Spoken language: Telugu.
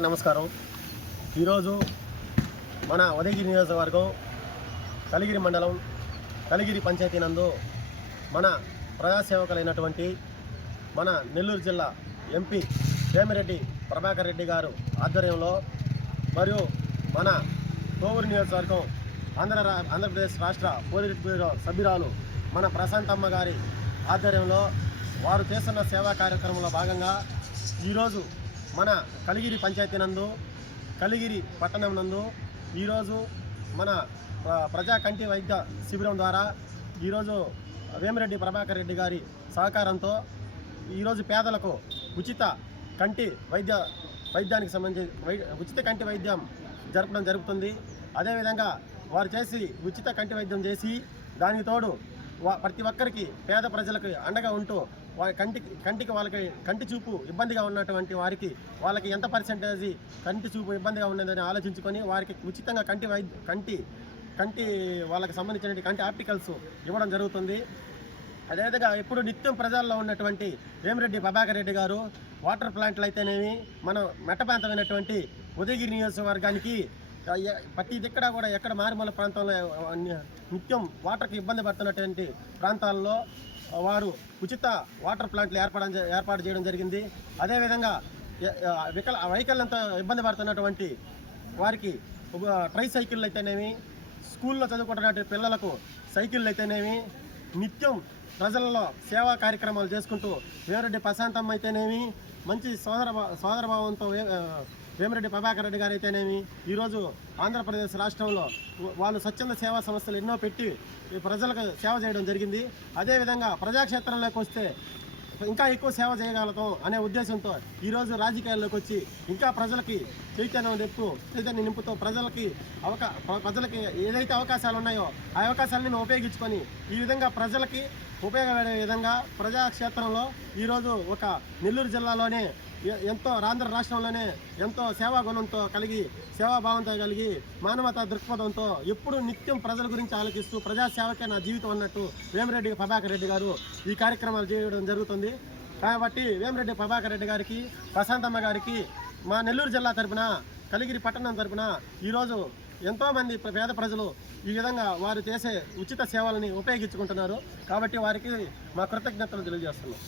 నమస్కారం. ఈరోజు మన ఉదయగిరి నియోజకవర్గం కలిగిరి మండలం కలిగిరి పంచాయతీ నందు మన ప్రజాసేవకులైనటువంటి మన నెల్లూరు జిల్లా ఎంపీ వేమిరెడ్డి ప్రభాకర్ రెడ్డి గారు ఆధ్వర్యంలో మరియు మన కోవూరు నియోజకవర్గం ఆంధ్రప్రదేశ్ రాష్ట్ర పోలీస్ బ్యూరో సభ్యురాలు మన ప్రశాంతమ్మ గారి ఆధ్వర్యంలో వారు చేస్తున్న సేవా కార్యక్రమంలో భాగంగా ఈరోజు మన కలిగిరి పంచాయతీ నందు కలిగిరి పట్టణం నందు ఈరోజు మన ప్రజా కంటి వైద్య శిబిరం ద్వారా ఈరోజు వేమిరెడ్డి ప్రభాకర్ రెడ్డి గారి సహకారంతో ఈరోజు పేదలకు ఉచిత కంటి వైద్యానికి సంబంధించి ఉచిత కంటి వైద్యం జరపడం జరుగుతుంది. అదేవిధంగా వారు చేసి ఉచిత కంటి వైద్యం చేసి దానికి తోడు ప్రతి ఒక్కరికి పేద ప్రజలకు అండగా ఉంటూ కంటికి వాళ్ళకి కంటి చూపు ఇబ్బందిగా ఉన్నటువంటి వాళ్ళకి ఎంత పర్సెంటేజ్ కంటి చూపు ఇబ్బందిగా ఉన్నదని ఆలోచించుకొని వారికి ఉచితంగా కంటి వాళ్ళకి సంబంధించిన కంటి ఆప్టికల్స్ ఇవ్వడం జరుగుతుంది. అదేవిధంగా ఎప్పుడు నిత్యం ప్రజల్లో ఉన్నటువంటి వేమిరెడ్డి ప్రభాకర్ రెడ్డి గారు వాటర్ ప్లాంట్లు అయితేనేమి మనం మెట్టప్రాంతమైనటువంటి ఉదయగిరి నియోజకవర్గానికి ప్రతి దిక్కడ కూడా ఎక్కడ మారుమూల ప్రాంతంలో నిత్యం వాటర్కి ఇబ్బంది పడుతున్నటువంటి ప్రాంతాల్లో వారు ఉచిత వాటర్ ప్లాంట్లు ఏర్పాటు చేయడం జరిగింది. అదేవిధంగా వైకల్యంతో ఇబ్బంది పడుతున్నటువంటి వారికి ట్రై సైకిళ్ళు అయితేనేమి స్కూల్లో చదువుకుంటున్నటువంటి పిల్లలకు సైకిళ్ళు అయితేనేమి నిత్యం ప్రజలలో సేవా కార్యక్రమాలు చేసుకుంటూ వేమిరెడ్డి ప్రశాంతమ్మ అయితేనేమి మంచి సోదరభావంతో వేమిరెడ్డి ప్రభాకర్ రెడ్డి గారు అయితేనేమి ఈరోజు ఆంధ్రప్రదేశ్ రాష్ట్రంలో వాళ్ళు స్వచ్ఛంద సేవా సంస్థలు ఎన్నో పెట్టి ప్రజలకు సేవ చేయడం జరిగింది. అదేవిధంగా ప్రజాక్షేత్రంలోకి వస్తే ఇంకా ఎక్కువ సేవ చేయగలుగుతాం అనే ఉద్దేశంతో ఈరోజు రాజకీయాల్లోకి వచ్చి ఇంకా ప్రజలకి చైతన్యం నింపుతూ ప్రజలకి ఏదైతే అవకాశాలు ఉన్నాయో ఆ అవకాశాలను ఉపయోగించుకొని ఈ విధంగా ప్రజలకి ఉపయోగపడే విధంగా ప్రజాక్షేత్రంలో ఈరోజు ఒక నెల్లూరు జిల్లాలోనే ఎంతో ఆంధ్ర రాష్ట్రంలోనే ఎంతో సేవా గుణంతో కలిగి సేవాభావంతో కలిగి మానవతా దృక్పథంతో ఎప్పుడు నిత్యం ప్రజల గురించి ఆలోచిస్తూ ప్రజాసేవకే నా జీవితం అన్నట్టు వేమిరెడ్డి ప్రభాకర్ రెడ్డి గారు ఈ కార్యక్రమాలు చేయడం జరుగుతుంది. కాబట్టి వేమిరెడ్డి ప్రభాకర్ రెడ్డి గారికి ప్రశాంతమ్మ గారికి మా నెల్లూరు జిల్లా తరపున కలిగిరి పట్టణం తరపున ఈరోజు ఎంతోమంది పేద ప్రజలు ఈ విధంగా వారు చేసే ఉచిత సేవలని ఉపయోగించుకుంటున్నారు. కాబట్టి వారికి మా కృతజ్ఞతలు తెలియజేస్తున్నాం.